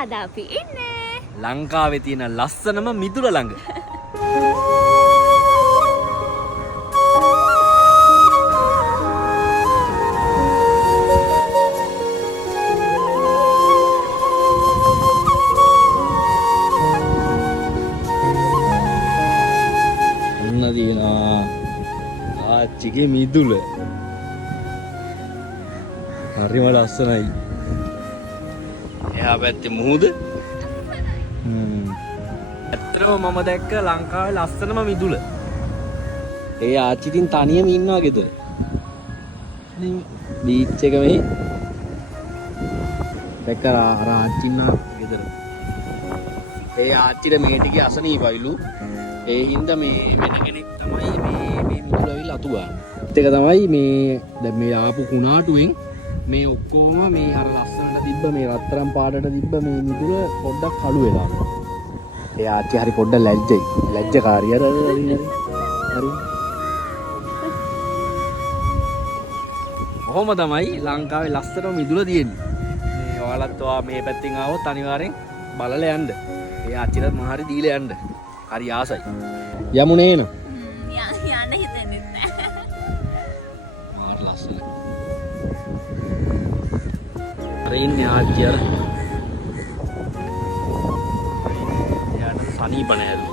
අද අපි ඉන්නේ ලංකාවේ තියෙන ලස්සනම මිදුල ළඟ. ඔන්න දිනා ආච්චිගේ මිදුල. හරිම ලස්සනයි. එහා පැත්තේ මුහුද. ඇත්තටම මම දැක්ක ලංකාවේ ලස්සනම මිදුල. ඒ ආච්චි තින් තනියම ඉන්නවා ගෙදර. ඉතින් බීච් එක මෙහි දැක්කලා අර ආච්චි ඉන්නා ගෙදර. ඒ ආච්චිට මේ ටිකේ අසනීපයිලු. ඒ හින්දා මේ වෙන කෙනෙක් තමයි මේ මිදුල ඇවිල්ලා අතු ගන්න. ඒක තමයි මේ දැන් මේ ආපු කුණාටුවෙන් මේ ඔක්කොම මේ අර ලස්සනට තිබ්බ මේ රත්තරන් පාටට තිබ්බ මේ මිදුල පොඩ්ඩක් කළු වෙලා. ඒ ආච්චි හරි පොඩ්ඩක් ලැජ්ජයි. ලැජ්ජකාරී අර හරි. කොහොම තමයි ලංකාවේ ලස්සනම මිදුල තියෙන්නේ. මේ ඔයාලත් මේ පැත්තෙන් ආවොත් අනිවාර්යෙන් බලලා යන්න. ඒ ආච්චිට මම හරි දීලා යන්න. හරි ආසයි. යමු නේන. යන්න හිතෙන්නේ නැහැ. මාත් ලස්සනයි. අර ඉන්නේ ආච්චි අර. යාට සනීප නෑලු.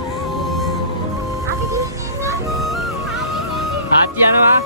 ආච්චි යනවා.